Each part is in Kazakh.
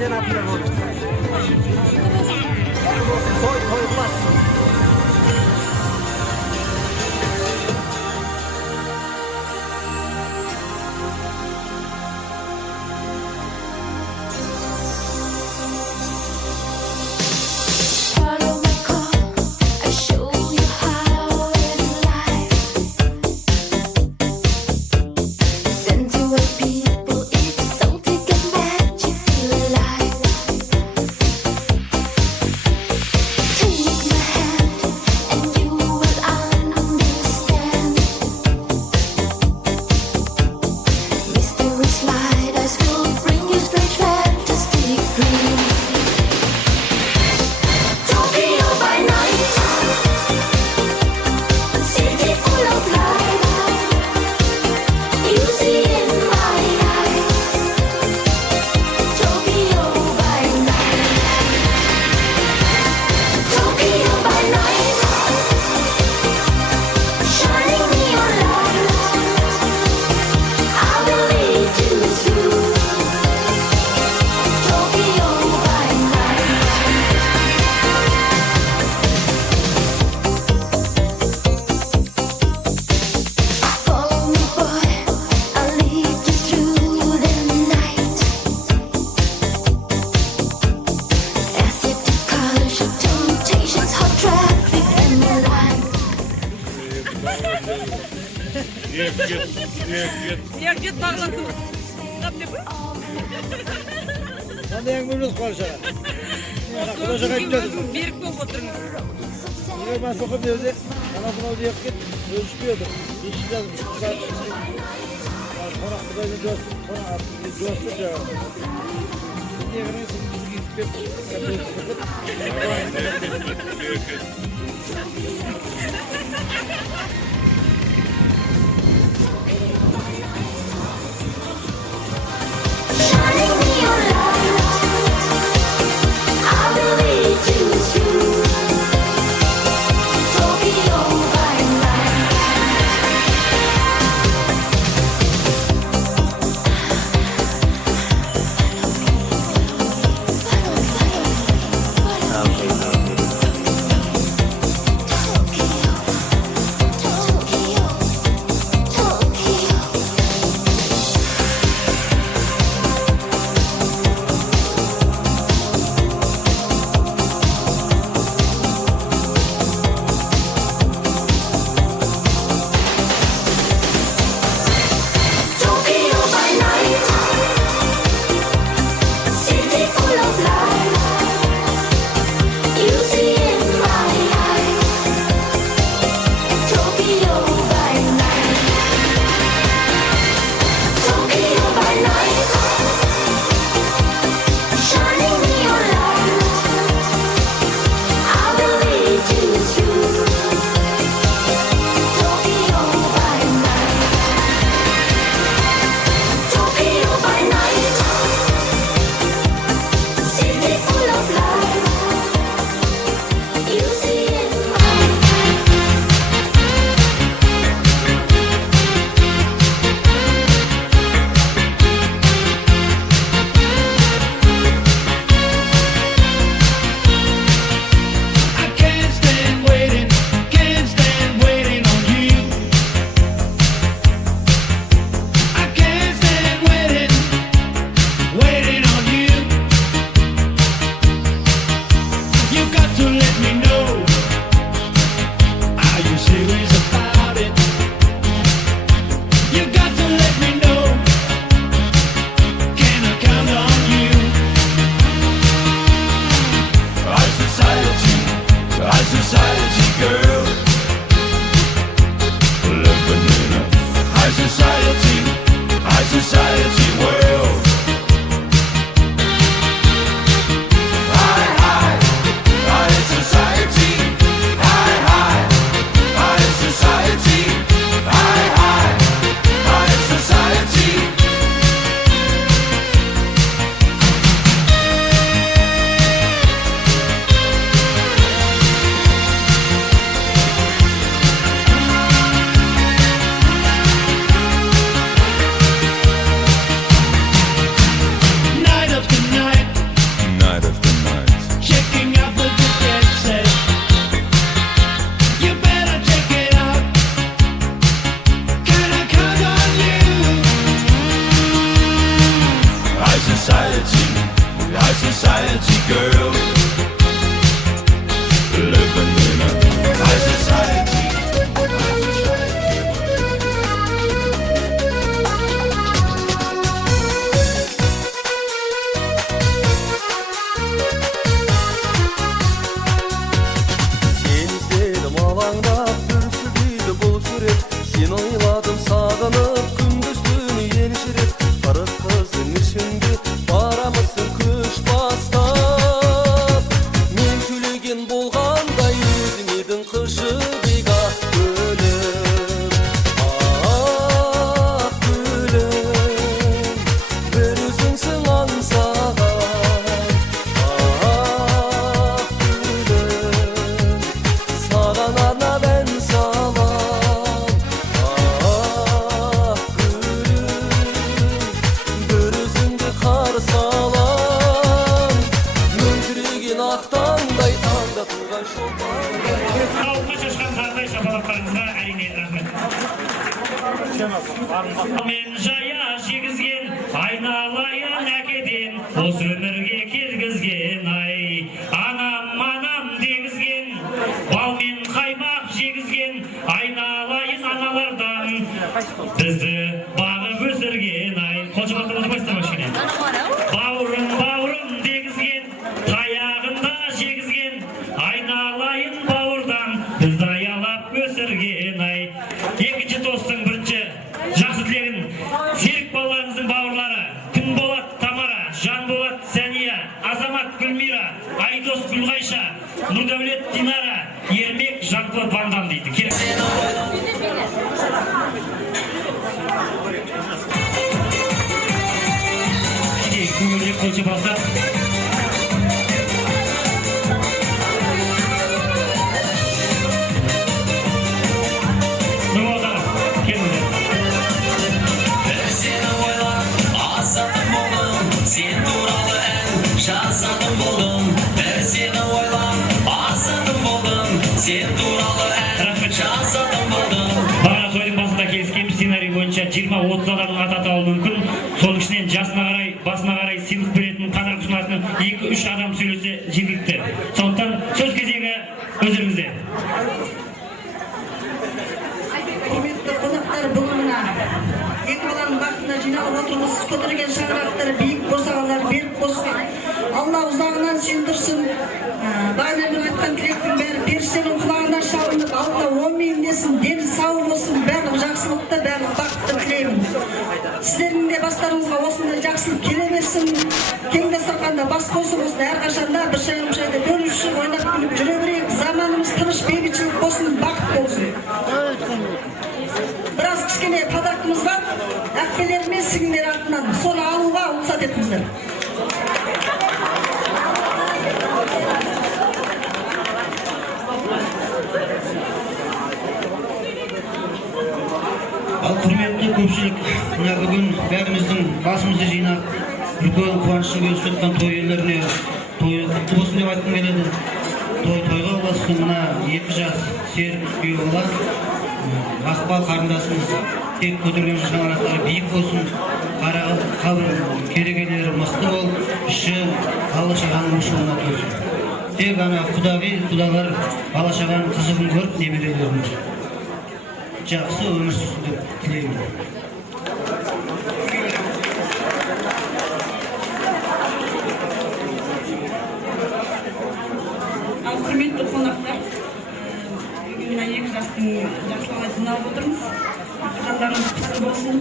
vereceksin Abdülhamid Hoca. Toy bulasın. Git bağlasın. Ne bu? Hadi yang buyuruz konuşalım. Konuşalım gideceğiz. Bir kok oturun. Ben sokak evde bana bunu diye git. Ölçmüyordum. İşleyeceğiz. Konak burayı dostum. Konak dostum ya. Niye görüyorsun? society, girl. Living in a high society. Sen izledim alangdap pürsüdüydü бұл жүрек. Sen oyladım sağınıp gündüz tünü yenişirip. Kırık kızın içinde baramısın kış bastap. Men külegen bolğanday özün edin kışı bega gülüm. Ah gülüm, bir özünsün ansağan. Ah gülüm, sağanana ben salam. Ah gülüm, bir özünde kar salam. Müntüregen ақтаңдай таңда тұрған шолпан. Халыққа шашқан сардай шапалақтарыңызға әрине рахмет. Мен жая жегізген, айналайын әкеден, осы өмірге келгізген ай. Анам дегізген, бал мен қаймақ жегізген, айналайын аналардан, бізді бағып өсірген ай. Қолшабатты отырмайсыздар ма кішкене? Бауырым дегізген, таяғында жегізген, айналайын бауырдан, бізді аялап өсірген ай. Екінші тостың бірінші жақсы тілегін Серік балаларыңыздың бауырлары Күнболат Тамара, Жанболат Сәния, Азамат Гүлмира, Айдос Гүлғайша, Нұрдәулет Динара, Ермек Жан-Клод Ван Дам дейді. Көңілдерек қолшабақтар. Нұрболдар, келіңіздер. Seni oylап асатын болдым, сен туралы ән жазатын болдым. Сені ойлап асатын болдым, сен туралы ән жазатын болдым. Бағана тойдың басында келіскен сценарий бойынша 20-30 адамның аты аталуы мүмкін. Соның ішінен жасына қарай, басына қарай сыйлық беретін, қанар ұсынатын 2-3 адам сөйлесе жергілікті. Сондықтан сөз кезегі өздеріңізде. Құрметті қонақтар, бүгін екі баланың бақытына жиналып отырмыз. Көтерген шаңырақтар биік босағалар берік болсын. Алла ұзағынан сендірсін. Бағана мен айтқан тілектің бәрі періштенің құлағына шалынып, Алла оңмен десін, дені сау болсын, барлық жақсылықты, барлық бақытты тілеймін. Сіздердің де бастарыңызға осындай жақсылық келе берсін. Кең дастарханда бас қосып, осында әрқашанда бір шайым шайды бөлуші, ойнап күліп жүре берейік. Заманымыз тыныш, бейбітшілік болсын, бақыт болсын. Біраз кішкене подаркымыз бар. Әпкелер мен сіңлер атынан соны алуға рұқсат етіңіздер. Ал құрметті көпшілік, мына бүгін бәріміздің басымызды жинап, үлкен қуанышын бөлісіп жатқан той иелеріне той құтты болсын деп айтқым келеді. Тойға ұлассын мына 2 жас Серік күйеуі Ақбал қарындасымыз тек көтерген шаңырақтары биік болсын, қабір керегелері мықты болып, іші бала-шағаның шуына толсын. Тек ана құдалар бала-шағаның қызығын көріп немерелерін жақсы өмір сүрсін деп тілеймін. Ал құрметті қонақтар, бүгін мына 2 жастың жақсылығына жиналып отырмыз. Жандарыңыз құтты болсын.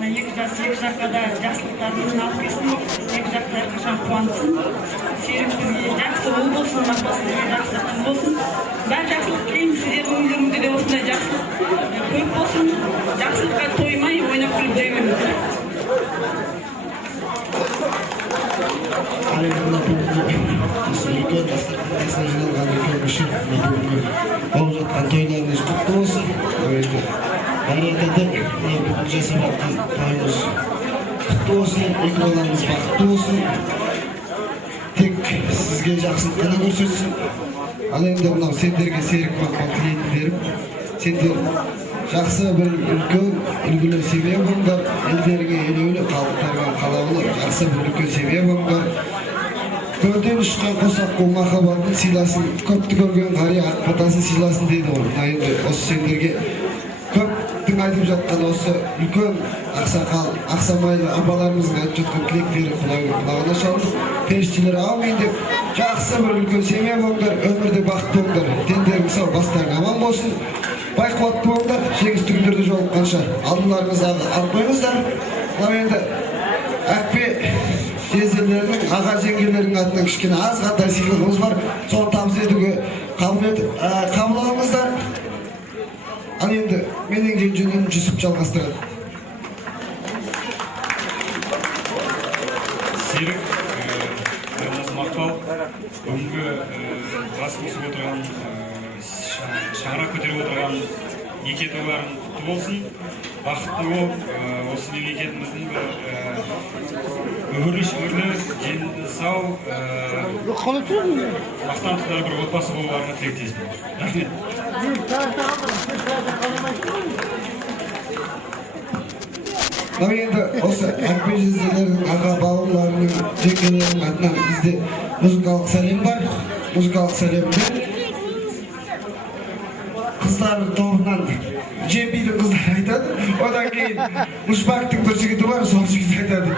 Мына 2 жас 2 жаққа да жақсылықтарын алып келсін. 2 жақта әрқашан қуантсын. Серік бізге жақсы ұл болсын, отбасымызға жақсы қыз болсын. Бәрі жақсылық тілеймін. Сіздердің үйлеріңізде де осындай жақсылық көп болсын. Жақсылыққа тоймай, ойнап күліп жүре беріңіздер. Болып жатқан тойларыңыз құтты болсын. Бәрекелді жасап жатқан тойыңыз құтты болсын. 2 балаңыз бақытты болсын. Тек сізге жақсылық қана көрсетсін. Ал енді мынау сендерге Серік баққан тілейтіндерім, сендер жақсы бір үлкен үлгілі семья болыңдар, елдеріңе елеулі, халықтарға қалаулы жақсы бір үлкен семья болыңдар. Köyden uşkan kosak bu makabatın silasın, köptü görgen karıya akbatasın silasın deydi o. Endi osu senderge köptün aytıp жатқан osu үлкен ақсақал, ақсамайлы апаларымыздың айтып жатқан тілектері құлағына шалды. Періштелер аумин деп, жақсы бір үлкен семья болыңдар, өмірде бақытты болыңдар, дендерің сау, бастарың аман болсын. Бай қуатты болыңдар, жеңісті күндерде жолыққанша алдыларыңыздағы алып қойыңыздар. Мына енді әкпе жезделерінің, аға жеңгелерінің атынан кішкене аз қандай сыйлығымыз бар. Соны табыс етуге қабыл алыңыздар. Ал енді менің жөнім Жүсіп жалғастырады. Серік, мақтал, бүгінгі бас қосып отырған, шаңырақ көтеріп отырған неке тойларың құтты болсын. Бақытты болып, осы мемлекетіміздің бір өмірлі, денді сау, мақтан тұтар бір отбасы болуларына тілектеспін. Рахмет. Мына енді осы әкпе жезделердің, аға бауырларының, жеңгелерінің атынан бізде музыкалық сәлем бар. Музыкалық сәлемді қыздар тобынан жебейді қыздар айтады. Одан кейін Мұшбақтың бір жігіті бар, сол жігіт айтады.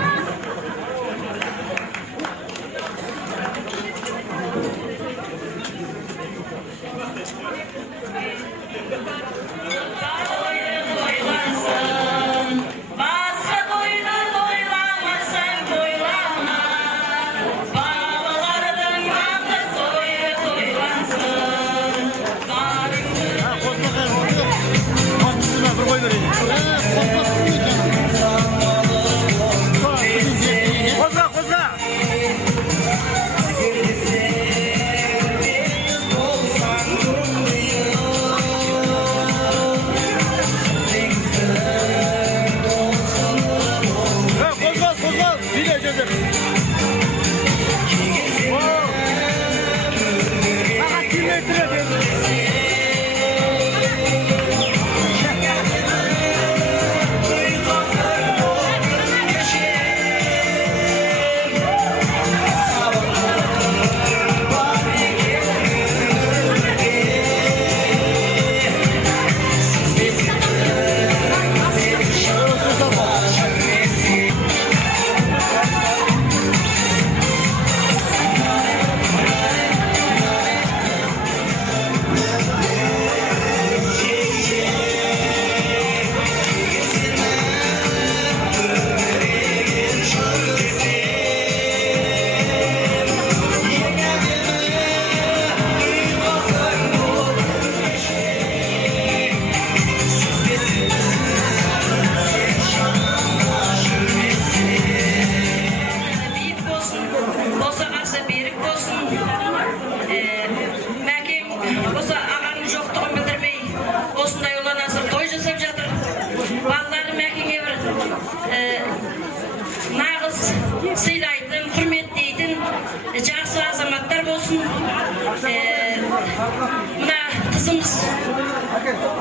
Mına kızımız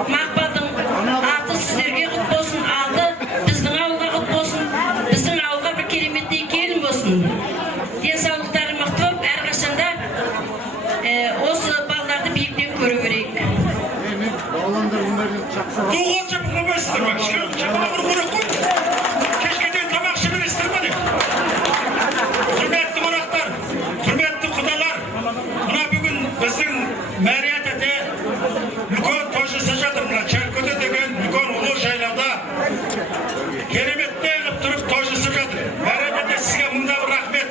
Makbal'ın altı sizlerge kut bolsun aldı. Bizden avluga kut bolsun. Bizden avluga bir kelimetli kelin bolsun. Densallıkları mıhtı olup her kaçanda осы балдарды биіктен көру керек. Туғанша бұқылмайсыздар ма? Шағыр көрек қой. Кешке дейін тамақ жібересіздер ма деп? Құрметті қонақтар, құрметті құдалар, мына бүгін біздің Мәриятеде үлкен той жасап жатыр. Мына Шәркөте деген үлкен ұлы жайлауда кереметтей қылып тұрып той жасап жатыр. Мәриятеде сізге мында бір рахмет.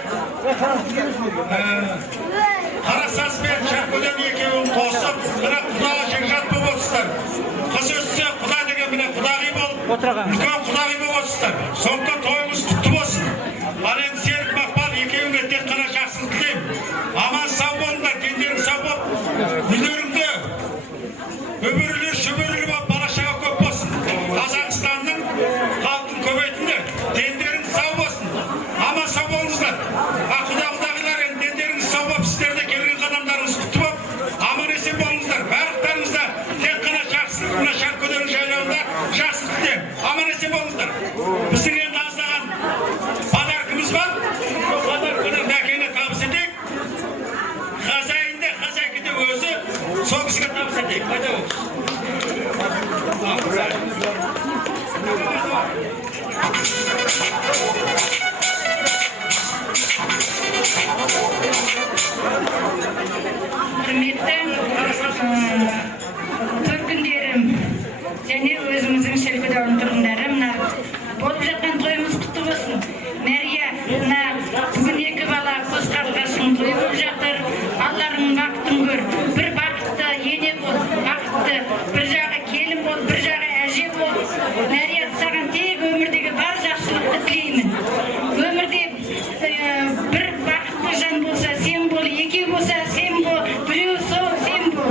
Қарасас пен Шәркөтен екеуін қосып, мына құдаға жекжат болып отырсыздар. Қыз өссе құда деген міне құдағи болып, үлкен құдағи болып отырсыздар. Сондықтан тойыңыз құтты болсын. Ал енді Серік Мақпал екеуіңе тек қана жақсылық тілеймін. Аман сау болыңдар, дендерің сау болып, үйлеріңде өмірлі, шөбірлі болып бала шаға көп болсын. Қазақстанның халқын көбейтіңдер, дендерің сау болсын. Аман сау болыңыздар. Құдағилар енді дендеріңіз сау болып, сіздерде келген қадамдарыңыз құтты болып, аман есен болыңыздар. Барлықтарыңызда тек қана жақсылық, мына Шәркөтердің жайлауында жақсылық тілеймін. Аман есен болыңыздар. Біздің енді аздаған Сол кісіге табыс етейік. Қайда болсын. Құрметті төркіндерім және өзіміздің Шелкідауын тұрғындары, мына болып жатқан тойымыз құтты болсын. Мәрия, мына бүгін 2 бала қос қарлығашың тойы болып жатыр. Алларың бақытын көр. Bir бақытты ене бол, бақытты бір жағы келін бол, бір жағы әже бол. Мәрия, саған тек өмірдегі бар жақсылықты тілеймін. Өмірде бір бақытты жан болса сен бол, екеу болса сен бол, біреу сол сен бол.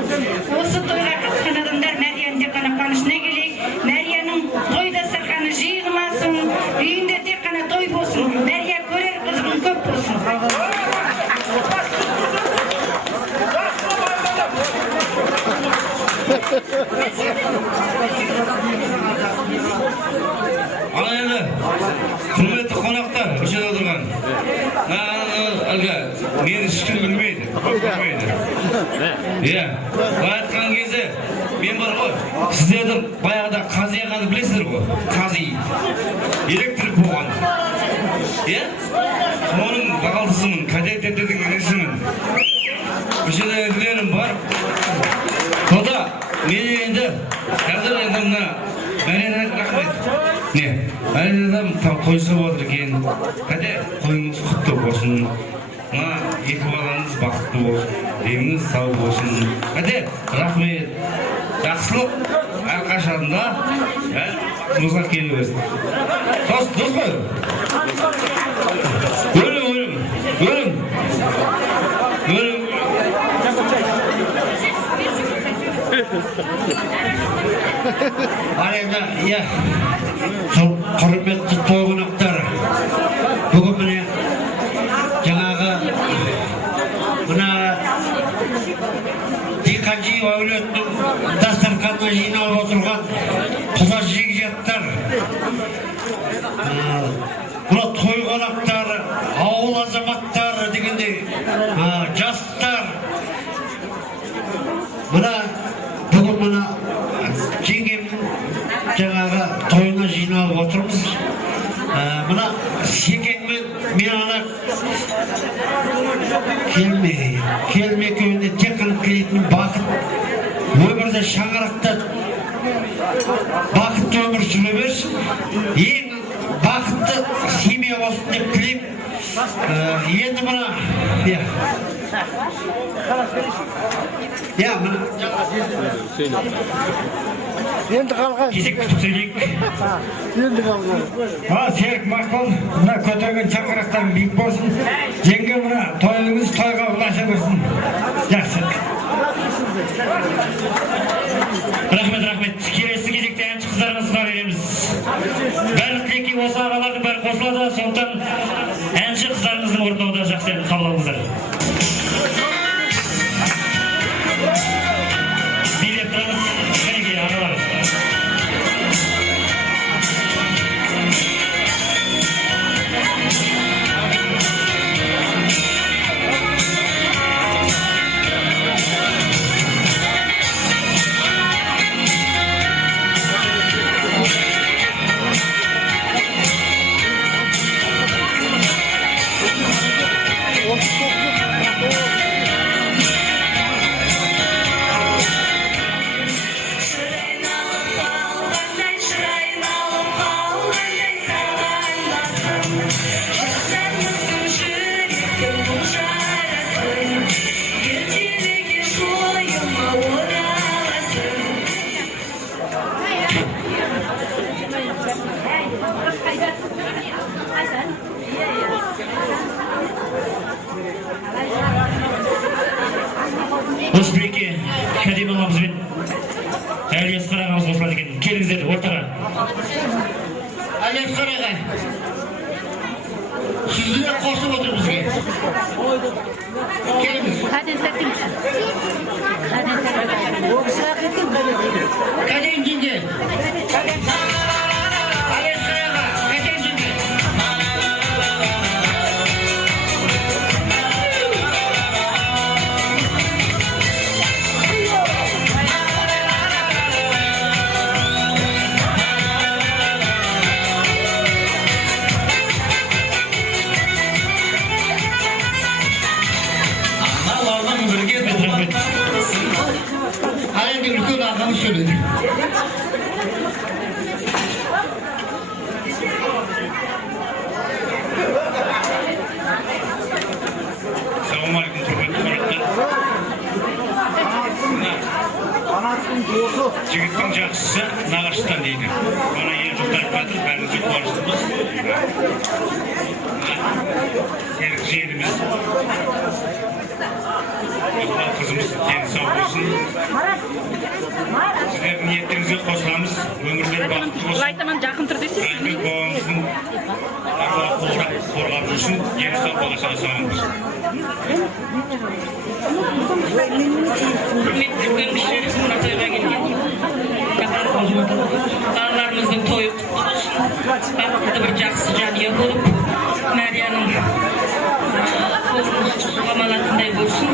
Осы тойға қатысқан адамдар Мәрияның тек қана қуанышына келейік. Мәрияның той дастарханы жиылмасын, үйінде тек қана той болсын. Мәрия көрер қызығын көп болсын. Ал енді құрметті қонақтар, осы жерде отырған. Әлгі мені ешкім білмейді, көп білмейді. Иә, айтқан кезде мен бар ғой, сіздердің баяғыда қази ағаны білесіздер ғой, қази, электрик болған. Иә, оның бағалтысымын, кадеттердің інісімін. Осы жерде әңгімелерім бар. Сонда мен енді қазір енді мына Мәриям рахмет. Не, Мәриям тойса отыр екен. Қате қойыңыз құтты болсын. Мына 2 балаңыз бақытты болсын. Деніңіз сау болсын. Қате рахмет. Жақсылық әрқашанда мұзға келіп өсін. Дос қой. Өлім. Аренда, иә, сол құрметті той қонақтар, бүгін міне жаңағы мына Диқанжи әулетінің дастарханына жиналып отырған құда жекжаттар, мына той қонақтары, ауыл азаматтары дегендей, жастар, мына бүгін мына жеңгемнің жаңағы тойына жиналып отырмыз. Мына Секеңмен мен ана келме екеуіне тек қана тілейтін бақыт, өмірде шаңырақта бақытты өмір сүре берсін. Ең бақытты семья болсын деп тілеймін. Енді мына Енді қалған. Кезек күтіп сөйлейік. Енді қалған. Серік мақпал, мына көтерген шаңырақтарың биік болсын. Жеңге мына тойыңыз тойға ұлаша берсін. Жақсы. Рахмет. Келесі кезекте әнші қыздарымызға береміз. Барлық тілекке осы ағалардың бәрі қосылады, сондықтан әнші қыздарымыздың орындауда жақсы ән қабыл алыңыздар. Билеп тұрыңыз, кәнеке ағалар. Осы білекке Кәдем ағамыз бен Әлиасқар ағамыз қосылады екен. Келіңіздер ортаға. Әлиасқар аға, сізді де қосып отыр бізге. Келіңіз. Кәдем жеңге. Әлиасқар аға, кәдем жеңге. Жігіттің жақсысы нағаштан дейді. Бана ел жұқтарып жатыр, бәрімізге қуаныштымыз. Серік жеріміз. Қызымыз дені сау болсын. Сіздердің ниеттеріңізге қосыламыз. Өмірлері бақытты болсын. Айтаман жақын тұр десе. Райымбек бабамыздың аруағы қорғап жүрсін. Дені сау болашағы сау болсын. Құрметті үлкен кіші мына тойға келген балаларымыздың тойы құтты болсын. Бақытты бір жақсы жанұя болып, Мәрияның қолын қамалатындай болсын.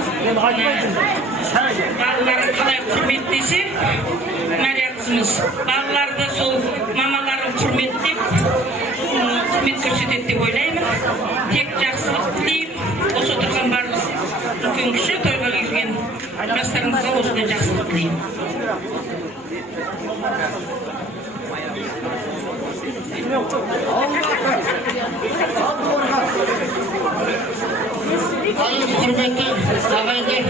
Балаларын қалай құрметтесе, Мәрия қызымыз балаларды сол мамаларын құрметтеп, құрмет көрсетеді деп ойлаймын. Тек жақсылық тілеймін. Осы отырған барлық үлкен кіші тойға келген жастарымызға осындай жақсылық тілеймін. Құрметті ағайындар,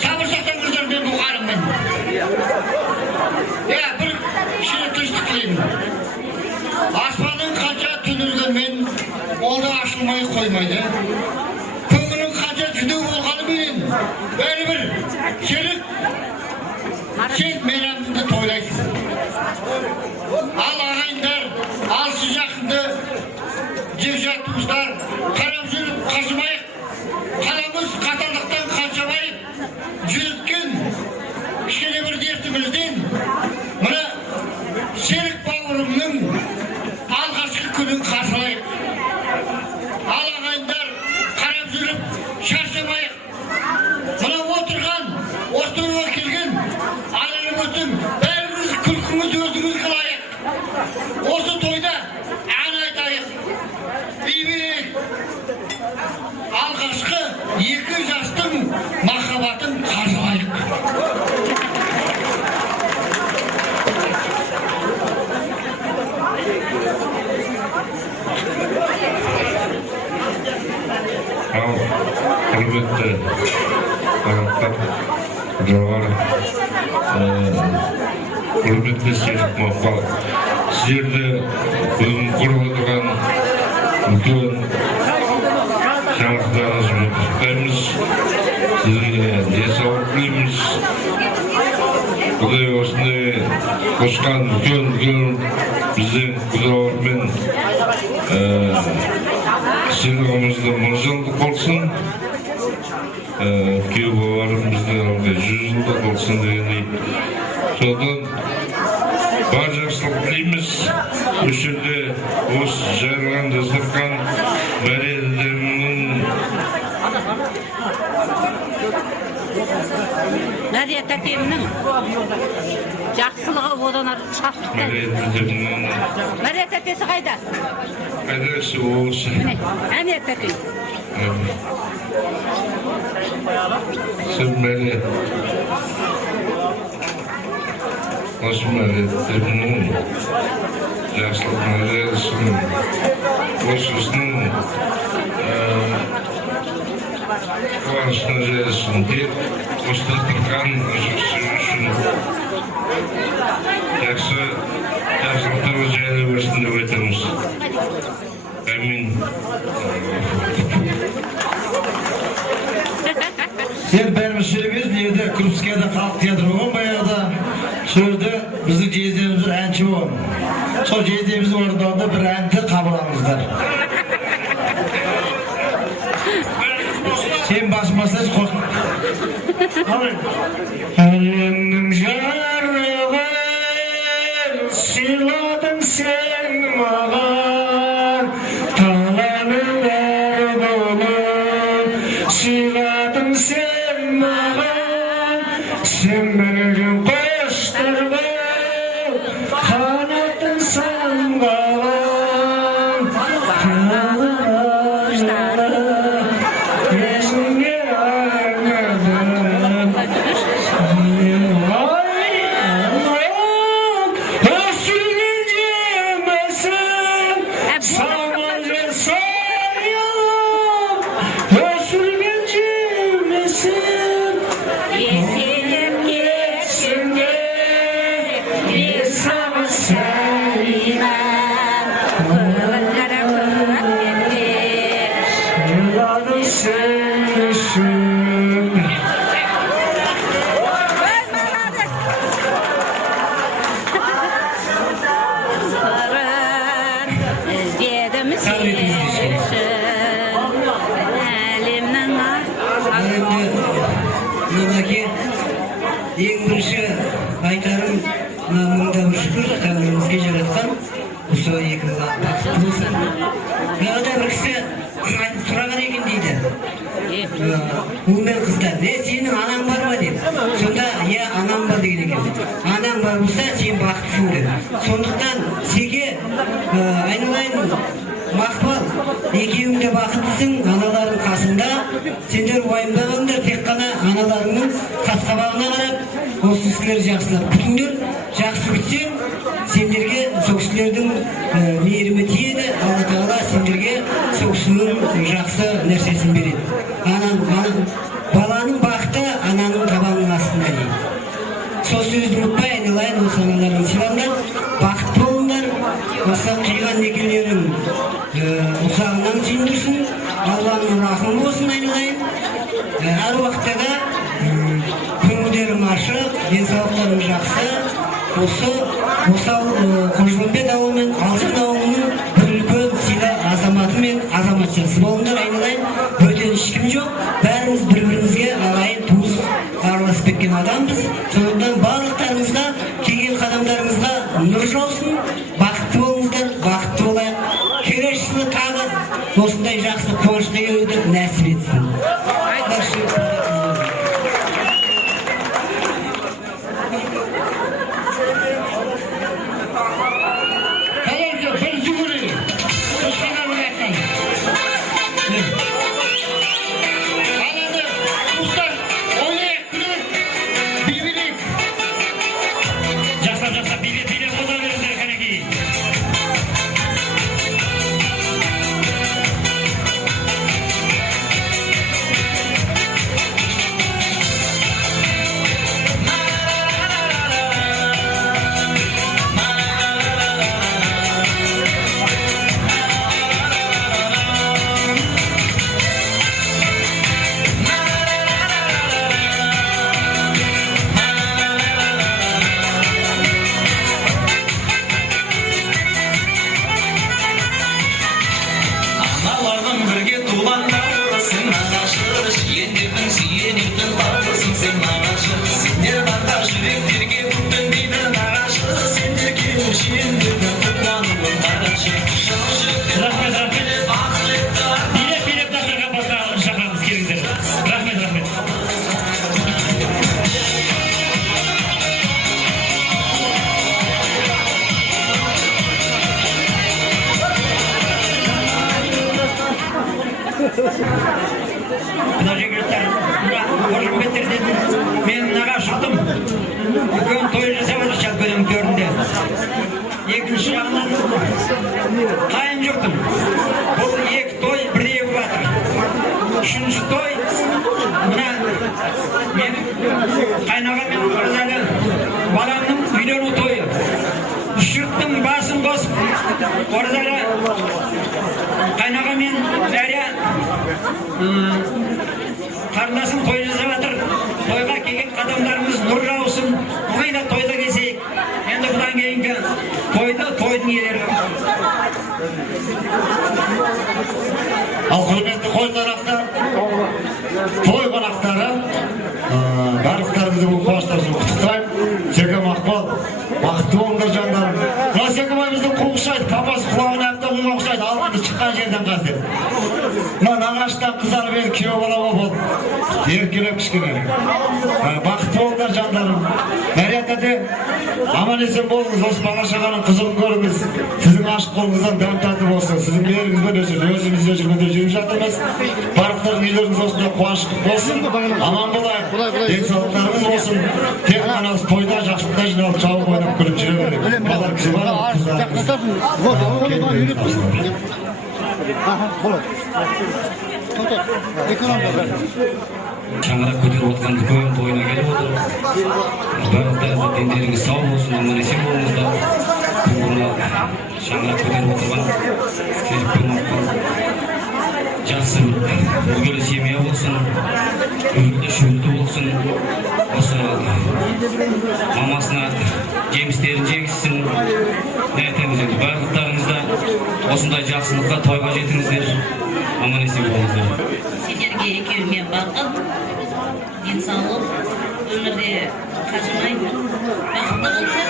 сабыр сақтаңыздар, мен бұқарымын. Бір кішкене тыныштық тілеймін. Аспанның қанша түнілгенмен ол да ашылмай қоймайды. Көңілің қанша жүдеу болғанымен бәрібір Серік, сен мейрамыңды тойлайсың. Ал ағайындар, алсы жақынды жекжаттымыздар, қарап жүріп қажымайық. Қаламыз қатарлықтан қаншабайып жүріккен кішкене бір дертімізден мына Серік бауырымның алғашқы күнін қарсылайық. Ал ағайындар, қарап жүріп шаршамайық. Мына отырған, осы тойға келген айланып өттің, бәріміз күлкіміз өзіңіз қылайық. Осы тойда ән айтайық. Бейберек. Алғашқы екі жастың махаббатын қарсылайық. Ал құрметті ағаттар, жоғары, құрметті Серік Мақпал, сіздерді бүгін құрып отырған үлкен жаңалықтарыңызбен құттықтаймыз. Сіздерге денсаулық тілейміз. Құдай осындай қосқан үлкен біздің құдалармен сыйлығымызды мыңжылдық болсын. Күйеу балаларымыздың 100 жылдық болсын дегендей. Содан бар жақсылық тілейміз. Осы жерде осы жайылған дастархан Мәриядемнің Мәрия тәтемнің жақсылығы одан ары шаттықта. Мәрия тәтесі қайда? Қайдасы осы. Міне тәтем. Сен Мәрия. Осы Мәриядемнің жақсылығына жайылсын. Осысының қуанышына жайылсын деп, осы дастархан жақсы үшін жақсылықтарға жайыла берсін деп айтамыз. Әмин. Сен бәріміз сөйлемейді, nevde Крупскияда халық театры болған баяғыда. Сөзді біздің жездеміз бір әнші болған. Сол жездеміздің орындауында бір әнді қабылдаңыздар. Сен басымасыз қосын. Әлемнің жарығын сыйладың сен маған, таланың бәрі болып сыйладың сен маған, сен менің қоштырған қанатын самғаған. Есіңе арнадым sen üçün. Ең бірінші айтарым мыңда бір шүкір тәуелімізге жаратқан осы екі бақытты болсын. Тағы бір кісі айтып сұраған екен дейді. Ұл мен қыздар, сенің анаң бар ма деп. Сонда анам бар деген екен. Анаң бар болса сен бақыттысың деп. Сондықтан секе айналайын Мақпал, екеуің де бақыттысың, аналардың қасында. Сендер уайымдамаңдар, тек қана аналарыңның қас-қабағына қарап, осы кісілерді жақсылап күтіңдер. Жақсы күтсең, сендерге сол кісілердің мейірімі тиеді. Алла Тағала сендерге сол кісінің жақсы нәрсесін береді. Баланың бақыты ананың табанының астында дейді. Сол сөзді ұмытпай, айналайын осы аналардың сыйлаңдар, бақытты болыңдар. Осы қиған некелерің ұзағынан сүйіндірсін, Алланың рахымы болсын, айналайын. Әр уақытта да көңілдерің ашық, денсаулықтарың жақсы. Осы Қожбамбет ауылы мен Алжан ауылының бір үлкен сыйлы азаматы мен азаматшасы болыңдар, айналайын. Бөтен ешкім жоқ, бәріміз бір-бірімізге ағайын туыс араласып кеткен адамбыз. Сондықтан барлықтарыңызға, келген қадамдарыңызға нұр жаусын, бақытты болыңыздар, бақытты болайық. Келесі жылы тағы осындай жақсы қуанышқа еруді нәсіп етсін. Мен наға шықтым. Үлкен той жасап отыр Шалкөлдің төрінде. Екінші жағынан қайын жұртым. Бұл екі той бірдей болып жатыр. Үшінші той мына менің қайнағам мен оразалы баламның үйлену тойы. Үш жұрттың басын қосып, оразалы қайнағам мен Заря қарындасым той жасап жатыр. Тойға келген қадамдарымыз нұр жаусын. Оңайда тойда келсейік. Енді бұдан кейінгі тойдың иелері. Ал құрметті қонақтар, той қонақтары, барлықтарыңызды бұл қуаныштарыңызбен құттықтаймын. Секе Мақпал, бақытты болыңдар жандарым. Мына Секе біздің қуғышайды, папасы құлағын әпті қуғышайды, алдыңды шыққан жерден қазір. Мына нағаштан қызарып еді, күйеу бала болып, еркелеп кішкене. Бақытты болыңдар жандарым. Нәрияттады, аман есен болыңыз, осы бала-шағаның қызығын көріңіз. Сіздің ашық қолыңыздан дәм татып болсын. Сіздің беріңізбен өзімізде жүргенде жүріп жатырмыз. Барлықтардың үйлеріңіз осындай қуаныштық болсын. Аман болайық. Денсаулықтарыңыз болсын. Тек қана тойда жақсылықта жиналып жауып ойнап күліп жүре берейік. Балалар кісі бар, шаңырақ көтеріп отқан үлкен тойына келіп отыр. Барлықтарыңыз дендеріңіз сау болсын, аман есен болыңыздар. Бұл шаңырақ көтеріп отырған Серікбек Мақпал жақсы үлгілі семья болсын, үлгілі шүлді болсын, осы мамасына жемістерін жегізсін. Айтамыз енді барлықтарыңызда осындай жақсылыққа тойға жетіңіздер, аман есен болыңыздар. Сендерге екеуіме бақыт, денсаулық, өмірде қажымай, бақытты болыңдар.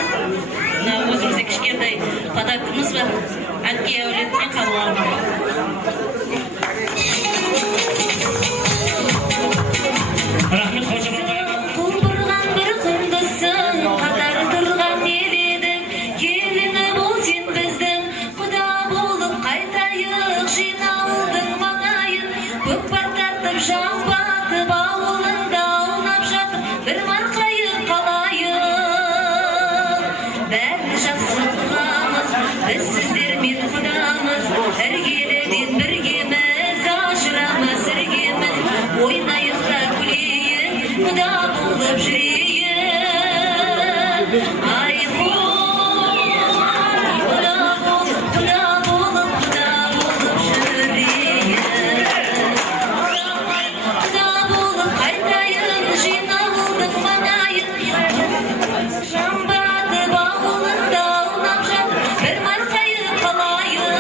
Мына өзімізде кішкентай подаркымыз бар, әке әулетіне қабыл алыңдар. Рахмет, қошамын. Құлпырған бір құндызсың, қатар тұрған ел едің, келіні бол сен біздің, құда болып қайтайық, жиналдың маңайын, көкпар тартып жан батып, ауылында аунап жатып, бір марқайып қалайық. Бәрі жақсы қыламыз, біз сіздермен құдамыз, іргеліден біргеміз, ажырамыз іргеміз, ойнайық та күлейік, құда болып жүрейік. Айхой, құда болып жүрейік. Құда болып қайтайын, жиналдың маңайын, жан батып ауылында аунап жатып, бір марқайып қалайық.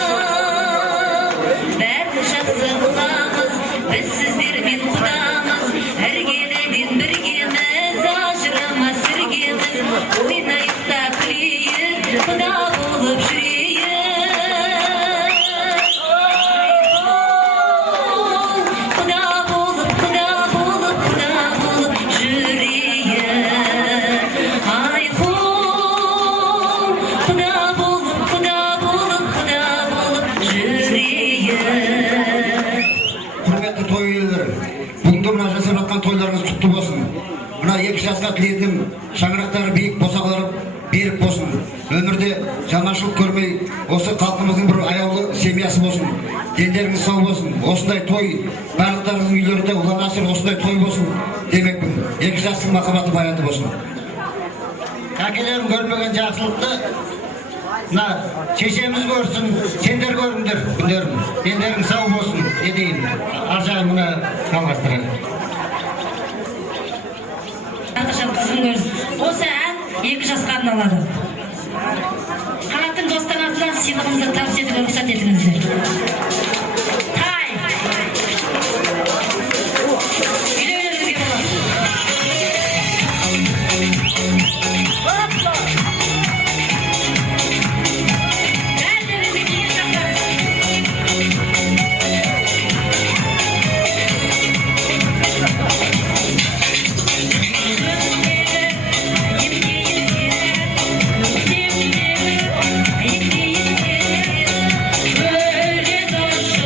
Бәрі жақсы қыламыз, біз сіздермен құдамыз, іргеліден біргеміз, ажырамас іргеміз, ойнайық та күлейік, құда болып жүрейік. Құда болып жүрейік. Айхой, құда болып жүрейік. Құрметті той иелері, бүгінгі мына жасап жатқан тойларыңыз құтты болсын. Мына 2 жасқа тіледім, шаңырақтары биік, босағалары берік болсын. Өмірде жаңашылық көрмей, осы халқымыздың бір аяулы семьясы болсын. Дендеріңіз сау болсын. Осындай той, барлықтарыңыздың үйлерінде ұлан асыр осындай той болсын демекпін. 2 жастың махаббаты баянды болсын. Әкелерім көрмеген жақсылықты мына шешеміз көрсін, сендер көріңдер, күндерім. Дендерің сау болсын, едейін. Аржай мұны қалғастырады. Аташан қызым көрсін. Осы ән 2 жасқа арналады. Қанаттың достан атынан сыйлығымызды табыс етуге рұқсат етіңіздер. Тай! Үйлеріңізге болады. Böyle doşu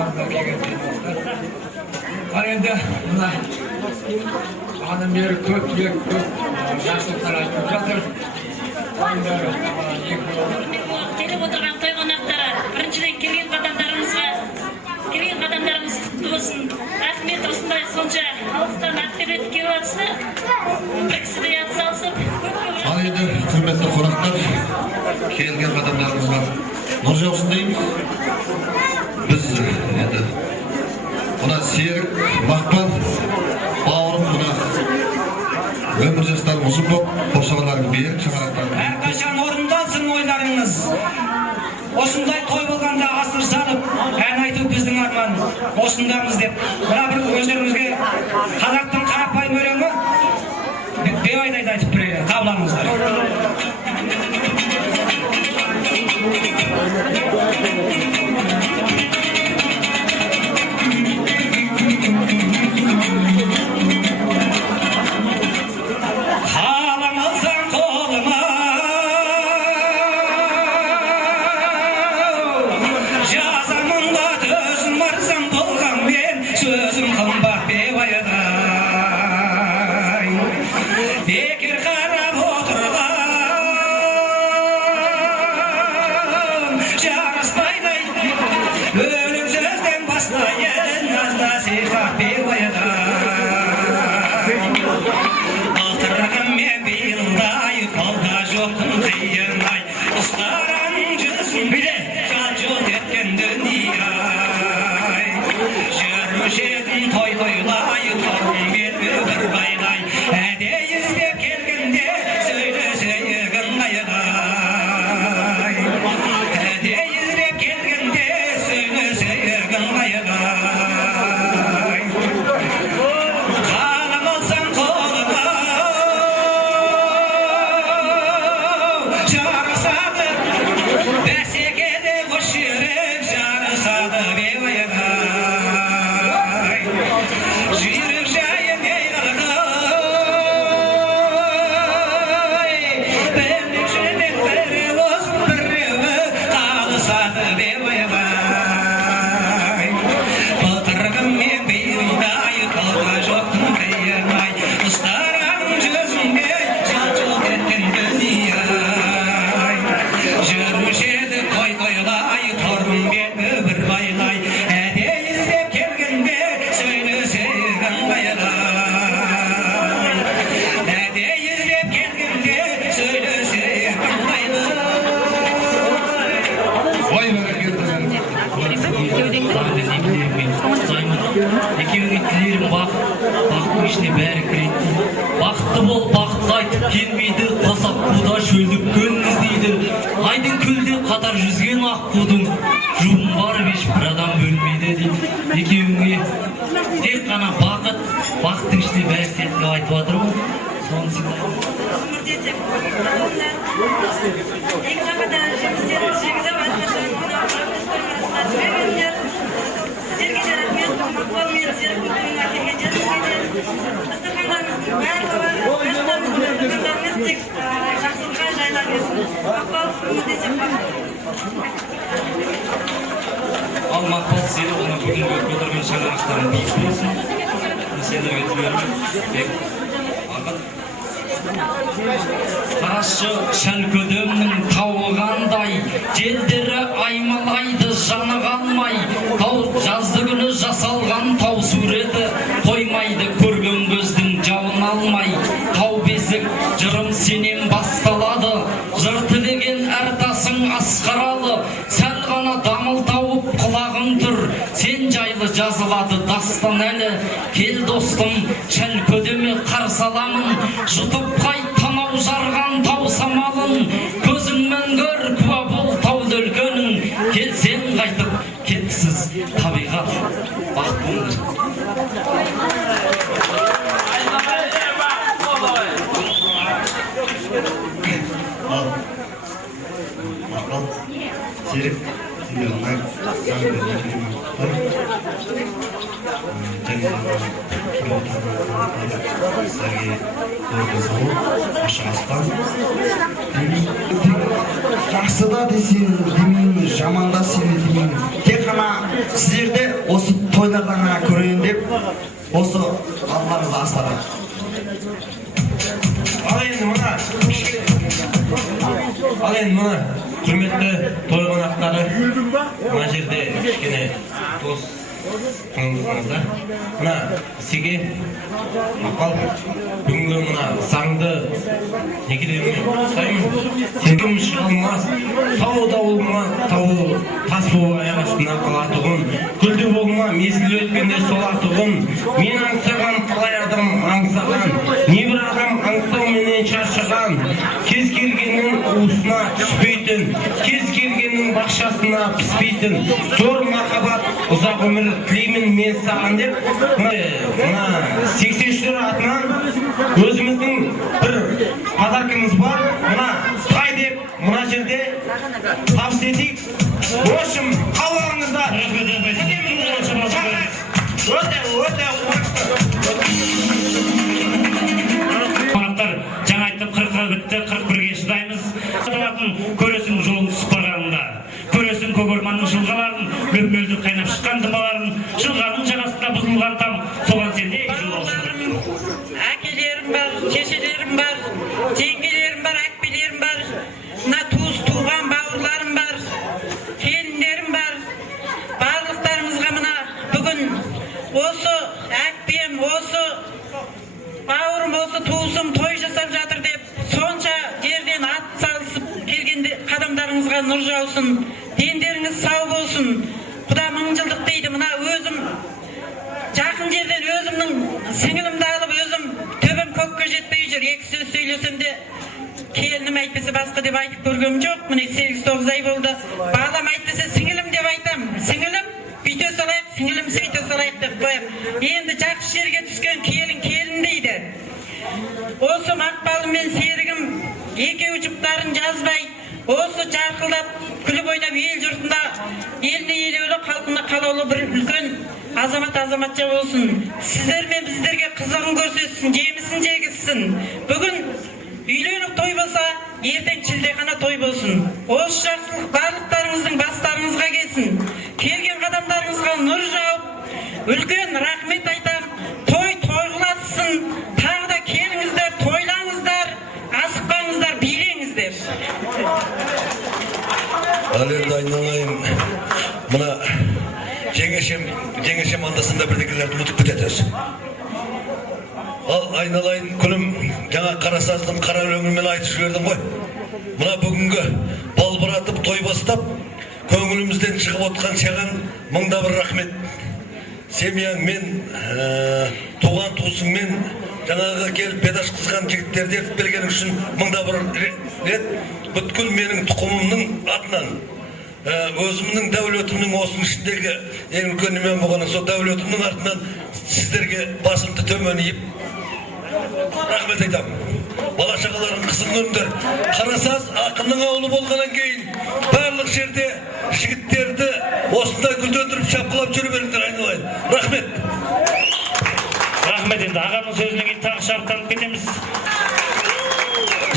Ағамдар келген жиналыстар. Ал енді мына аным бері көп жақсылықтар айтып жатыр. Келіп отырған той қонақтары, біріншіден келген қадамдарыңыз құтты болсын. Рахмет, осындай сонша алыстан ақтөбеден келіп жатсыздар. Бір кісідей ат салысып, Ал енді құрметті қонақтар, келген қадамдарымызға нұр жаусын дейміз. Біз енді мына Серік, Мақпал, бауырым мына өмір жастарым ұзын боп, қосағаларың берік шаңырақтарын. Әрқашан орындалсын ойларыңыз. Осындай той болғанда асыр салып, ән айту біздің арман. Осындамыз деп. Мына бір өздеріңізге қазақтың қарапайым өлеңі бейайдай айтып береді. Қабылдаңыздар. Бақытты бол, бақытты айтып келмейді, тасап қуда шөлдік көн іздейді. Айдың көлде қатар жүзген ақ қудың, жуым бар беш бір адам бөлмейді дейді. Екеуіңе тек қана бақыт, бақыттың ішінде бәрі сәтті айтып жатырмын. Соны сыйлаймын. Ең жағада жемістерін жегізіп әрқашан сіздерге де рахмет, Мақпал мен Серіктің тойына келгендеріңізге де. Дастархандарыңыздың барлығы, жастарымыздың тұрғандарыңыз тек жақсылыққа жайыла берсін. Мақпал десек бақыт. Ал Мақпал, сені оны бүгінгі көтерген шаңырақтарың биік болсын. Сендерге тілерім бек бақыт. Қарашы шәлкөдемнің тауығандай, желдері аймалайды жаны қалмай. Тау жазды күні жасалған тау суреті, қоймайды көрген көздің жауын алмай. Тау бесік жырым сенен басталады, жырты деген әр тасың асқаралы. Сәл ғана дамыл тауып құлағың тұр, сен жайлы жазылады дастан әлі. Кел достым, шәлкөдеме қарсы аламын, жұтып қайт танау жарған тау самалын. Көзіңмен көр куә бол таулы өлкенің, келсең қайтып кеткісіз табиғат бақыт болыңдар. Мақпал, Серік, сендер мына заңды жақсы да десең демеймін, жаман да сені демеймін. Тек қана сіздерде осы тойлардан ғана көрейін деп осы алларыңызды астаған. Ал енді мына құрметті той қонақтары, мына жерде кішкене дос тыңдыңыздар. Мына сізге мақал бүгінгі мына заңды неге демей ұстаймын. Сенім шығылмас, тау да болма, тау тас болу аяқ астына қалатұғын. Гүлді болма, мезгіл өткенде солатұғын. Мен аңсаған қалай адам аңсаған, небір адам аңсау менен шаршаған. Кез келгеннің уысына түспейтін, кез келгеннің бақшасына піспейтін. Зор махаббат, ұзақ өмір тілеймін мен саған деп, мына 83-лер атынан өзіміздің бір подаркіміз бар. Мына тай деп мына жерде табыс етейік. В общем, қалаларыңыздар. Өте қуанышты. Қонақтар, жаңа айттым, 40-ға бітті, 41-ге шыдаймыз. Көресің жолын түсіп барғанында, көресің көгерманның жылғаларын, мөлмөлді қайнап шыққан дымаларын, жылғаның жағасында бұзылған там, соған сен не жолаушың? Әкелерім бар, шешелерім бар, жеңгелерім бар, әкпелерім бар, мына туыс туған бауырларым бар, келіндерім бар. Барлықтарыңызға мына бүгін осы әкпем, осы бауырым, осы туысым той жасап жатыр деп сонша жерден ат салысып келгенде қадамдарыңызға нұр жаусын, дендеріңіз сау болсын. Құда мың жылдық дейді. Мына өзім жақын жерден өзімнің сіңілімді алып, өзім төбем көкке жетпей жүр. Екі сөз сөйлесем де келінім әйтпесе басқа деп айтып көргем жоқ. Міне 8-9 ай болды. Балам әйтпесе сіңілім деп айтам. Сіңілім бүйте салайық, сіңілім сөйте салайық деп қоям. Енді жақсы жерге түскен келін дейді. Осы Мақпалым мен Серігім екеуі жұптарын жазбай, осы жарқылдап, күліп ойнап ел жұртында еліне елеулі, халқына қалаулы бір үлкен азаматша болсын. Сіздер мен біздерге қызығын көрсетсін, жемісін жегізсін. Бүгін үйленіп той болса, ертең шілдехана той болсын. Осы жақсылық барлықтарыңыздың бастарыңызға келсін. Келген қадамдарыңызға нұр жауып, үлкен рахмет айтам. Той тойғыласын, тағы да келіңіздер, тойлаңыздар, асықпаңыздар, билеңіздер. Ал енді айналайын, мына жеңешем андасында бірдекелерді ұмытып кетеді өзі. Ал айналайын күнім, жаңа қарасаздың қара өлеңімен айтып жібердім ғой. Мына бүгінгі балбыратып той бастап, көңілімізден шығып отқан саған мыңда бір рахмет. Семьяңмен, туған туысыңмен, жаңағы келіп бедаш қызған жігіттерді ертіп келген үшін мыңда бір рет бүткіл менің тұқымымның атынан, өзімнің дәулетімнің осының ішіндегі ең үлкен немен болғаны сол дәулетімнің артынан сіздерге басымды төмен иіп рахмет айтамын. Бала шағаларың қызың көріңдер. Қарасаз ақынның ауылы болғаннан кейін барлық жерде жігіттерді осындай гүлдендіріп шапқылап жүре беріңдер, айналайын. Рахмет. Рахмет. Енді ағамның сөзінен кейін тағы шарттанып кетеміз.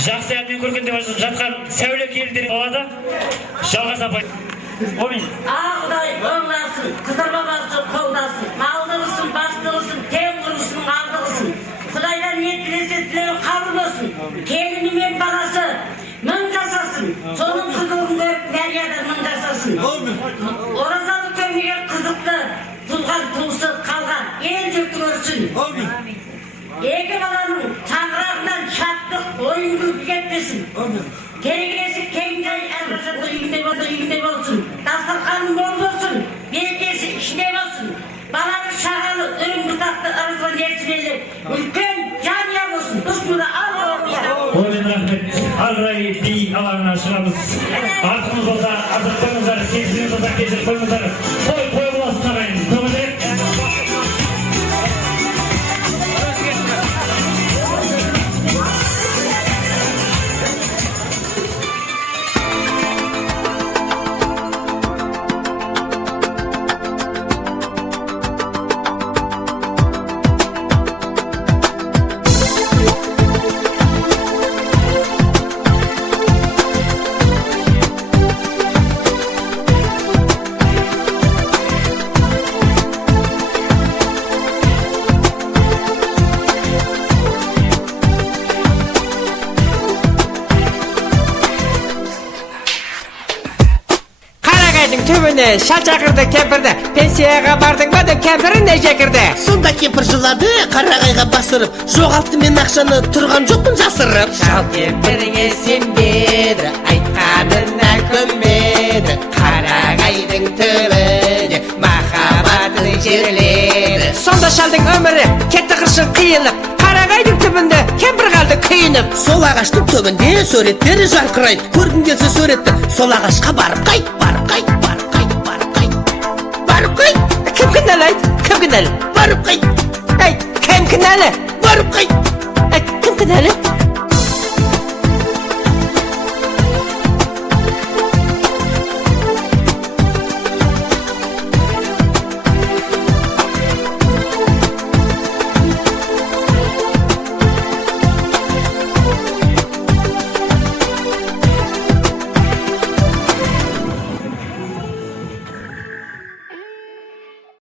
Жақсы әнмен көргенде жатқан сәуле келіндер болады. Жалғас апай. Ағдай оңласын, қызыр бабасы қолдасын, малдығысын, бастығысын, тең құрысының алдығысын. Құдайдан не тілесе тілеу қабыл болсын. Келіні мен баласы мың жасасын. Соның қызығын көріп Мәрияда мың жасасын. Оразалы көмеге қызықты тұлған туысы қалған ел жұрты көрсін. Екі баланың шаңырағынан шаттық ойын күлкі кетпесін. Керегесі кеңдей әрбіршатты үйінде болсын. Дастарқаның мол болсын. Берекесі ішінде болсын. Баланың шағалы үрім бұтақты ырызған ерсімелі үлкен жания болсын. Тұсмыда Ойын рахмет. Ағырай би алаңына шығамыз. Артымыз болса азық қойыңыздар, кесіміз болса кесіп қойыңыздар. Той боласын ағайын. Көңілдерек. үйіне шал шақырды кемпірді. Пенсияға бардың ба деп кемпірін не жекірді. Сонда кемпір жылады, қарағайға басырып, жоғалтты мен ақшаны тұрған жоқпын жасырып. Шал кемпірге сенбеді, айтқанына көнбеді. Қарағайдың түбіне махаббатын жерледі. Сонда шалдың өмірі кетті қыршын қиылып, қарағайдың түбінде кемпір қалды күйініп. Сол ағаштың түбінде суреттері жарқырайды. Көргің келсе суретті, сол ағашқа барып қайт, барып қайт, барып қайт, барып қайт, барып қайт. Кім кінәлі айт, кім кінәлі? Барып қайт. Кім кінәлі? Барып қайт. Кім кінәлі?